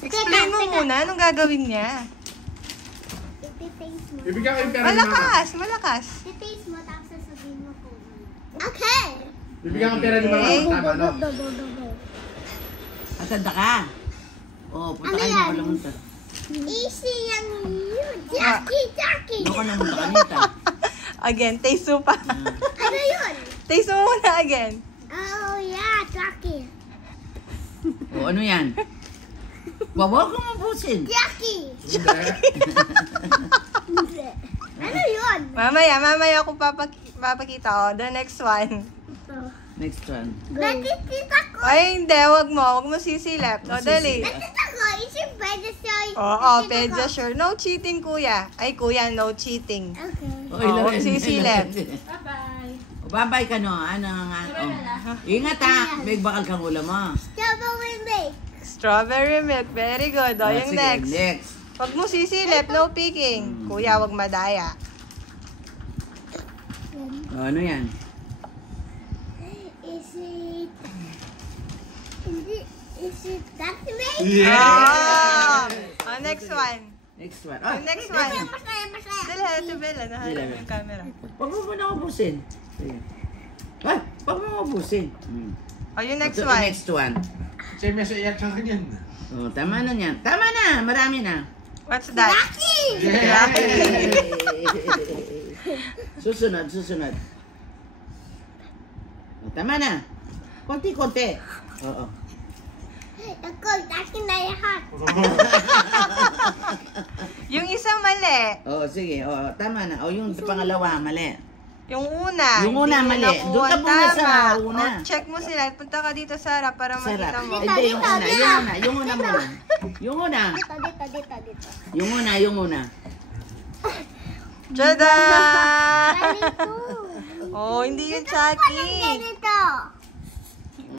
Explain mo muna, anong gagawin niya? Iti-taste mo. Bibigyan ko yung pera ni mama. Malakas, malakas. Iti-taste mo, tapos sasabihin mo kung ano. Okay! Bibigyan ko yung pera ni mama. Okay. Tama, no? Atanda ka. Oo, punta Ano kayo yan? mo lang munta. Easy yan yun. Jackie! Doon ka na munta kanita. Again, taste mo pa. Ano yun? Taste mo muna again. Oh yeah, Jackie. O, ano yan? Huwag kang mabusin. Jackie! Hindi. Hindi. Ano yun? Mamaya ako papakita. Oh, the next one. Next one. Natitita ko. Ay, hindi. Wag mo sisilap. O, dali. Natitita ko. Is it Pedicure? Oo, Pediasure. No cheating, kuya. Ay, kuya, no cheating. Okay. Oo, huwag sisilip. Bye-bye. Bye-bye ka no. Ano nga. Ingat ha. May bakal kang ulam mo. Strawberry milk. Strawberry milk. Very good. O, yung Sige, next. Next. Wag mo sisilip. No picking. Kuya, wag madaya. O, ano yan? Is it that milk? Ah! Oh, next one. Next one. Oh, next one. Masaya. Dali, ito Bella. Nahanap mo yung camera. Huwag mo muna ubusin. Sige. Ay, huwag mo ubusin. O, yung next Ito, one. Next one. Siya may sa iyak sa akin yan. Oh, tama na yan. Tama na. Marami na. What's that? Susunod. Oh, tama na. Konti-konti. Oo. Ako, akin na lahat. Yung isang mali. Oo, sige. Oo, tama na. O, yung pangalawa, mali. Yung una. Yung una, hindi mali. nakuha. Doon ka muna sa Tama. una. O, check mo sila. Punta ka dito, Sarah, para Sarap. makita mo. Hindi, yung una. Yung una muna. Yung una. Dito. Yung una. Tada! Ganito. Oh, hindi yung Ganito. Chucky. Ganito.